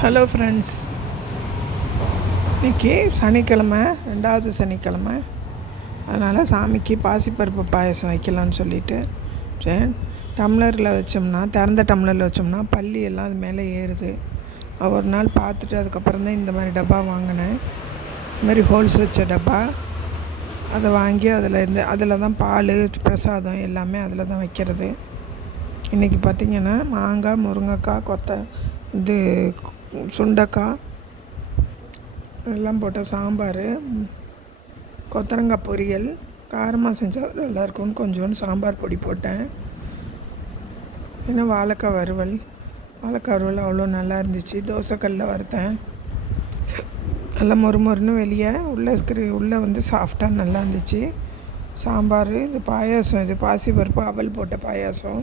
Hello friends இன்றைக்கி சனிக்கிழமை ரெண்டாவது சனிக்கிழமை. அதனால் சாமிக்கு பாசிப்பருப்பு பாயசம் வைக்கலான்னு சொல்லிட்டு சரி டம்ளரில் வச்சோம்னா திறந்த டம்ளரில் வச்சோம்னா பள்ளி எல்லாம் அது மேலே ஏறுது. ஒரு நாள் பார்த்துட்டு அதுக்கப்புறம் தான் இந்த மாதிரி டப்பா வாங்கினேன். இந்த மாதிரி ஹோல்ஸ் வச்ச டப்பா. அதை வாங்கி அதில் இருந்து அதில் தான் பால் பிரசாதம் எல்லாமே அதில் தான் வைக்கிறது. இன்றைக்கி பார்த்திங்கன்னா மாங்காய் முருங்கைக்காய் கொத்த இது சுண்டக்காய் எல்லாம் போட்ட சாம்பார் கொத்தரங்காய் பொரியல் காரமாக செஞ்சால் நல்லாயிருக்கும்னு கொஞ்சோண்டு சாம்பார் பொடி போட்டேன். ஏன்னா வாழைக்காய் வறுவல். வாழைக்காய் வறுவல் அவ்வளோ நல்லா இருந்துச்சு தோசைக்கல்லில் வறுத்தேன். நல்லா மொறு மொறுன்னு வெளியே உள்ளே இருக்கிற உள்ளே வந்து சாஃப்டாக நல்லா இருந்துச்சு சாம்பார் இது பாயாசம் இது பாசி பருப்பு அவல் போட்ட பாயாசம்.